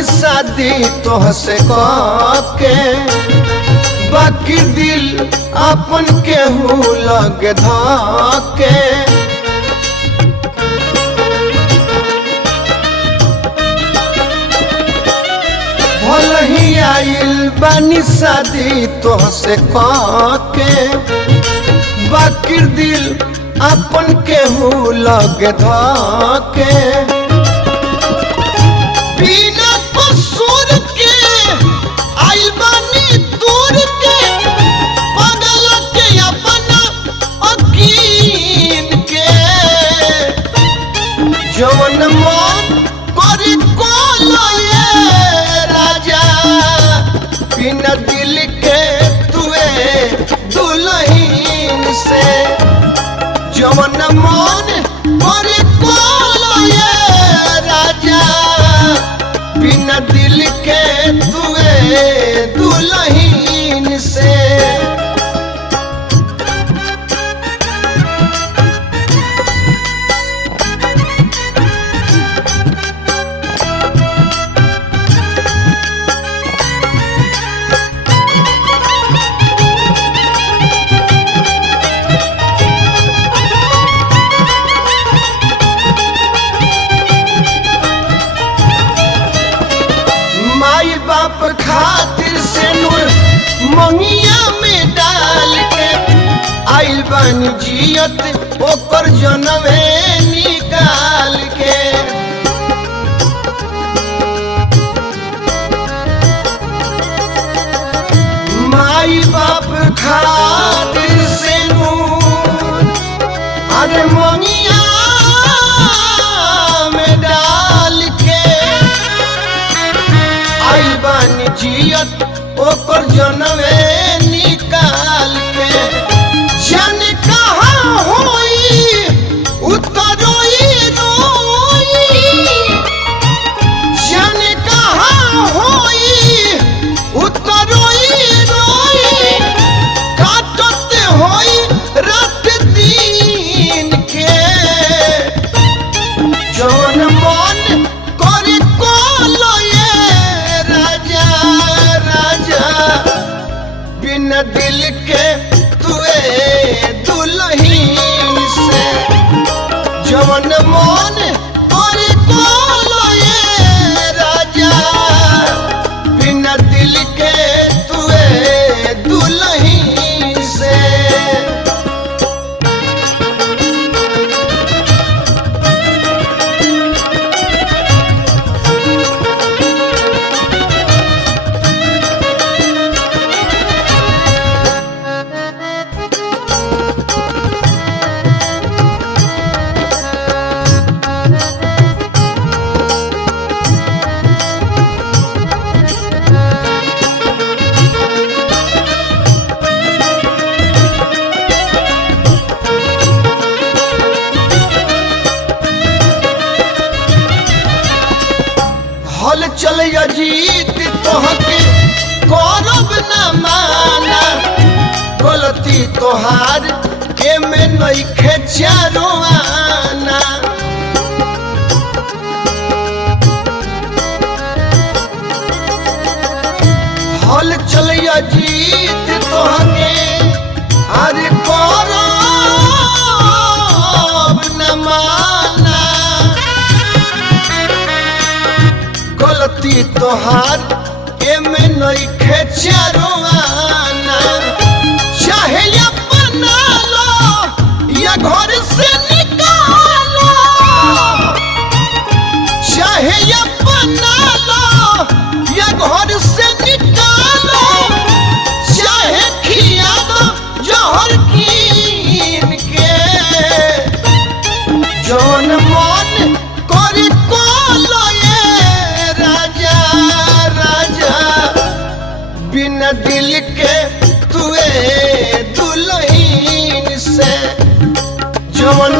बानी शादी तोहसे के बाकी दिल अपन केहू लग धके भलही आइल बानी शादी तोहसे के बाकी दिल अपन केहू लग धके बिना कसूर के आइल बानी दूर के पागल के अपना अकीन के जवन मन करे कोलो ये राजा बिना दिल के तुए दुल्हन से जवन मन करे कोलो ये राजा बिना दिल के तुए दुल्हन से माई बाप खातिर से नूर मंगिया में डाल के आइल बानी जियत ओकर जनवे निकाल के माई बाप खातिर से नूर अरे मंगिया में डाल के आइल बानी जियत ओकर जनवे निकाल के जन कहाँ होई उतरोई रोई जन कहाँ होई उतरोई रोई काटत होई रात दिन के जवन मन करे कोलो ये राजा राजा बिना दिल के तुए दुल्हन से जवन मन करे कोलो ये राजा बिना दिल के तुए दुल्हन से हल चल अजीत तोहके करब न माना गलती तोहार के में नइखे चारो आना हल चल अजीत तोहके अरे करब न माना गलती तोहार एमे नइखे चारो आना चाहे अपना लो या घर से निकालो चाहे अपना लो या घर से निकालो चाहे खिया दो जहर कीन के जौन मन करे कोलो ये राजा राजा बिना दिल के तुए दुल्हन से जवन